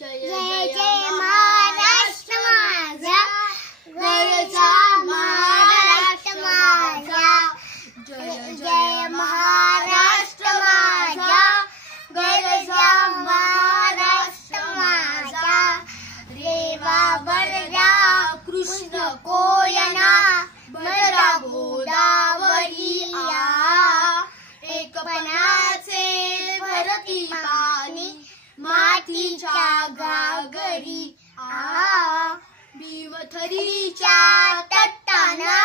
जय जय महाराष्ट्र माझा, गरजा महाराष्ट्र माझा. जय जय महाराष्ट्र माझा, गरजा महाराष्ट्र माझा. रेवा वरदा कृष्ण कोयना, भद्रा गोदावरी आ. एकपणाचे भरती पाणी, मातीच्या घागरी आ. भीमथडीच्या तटाना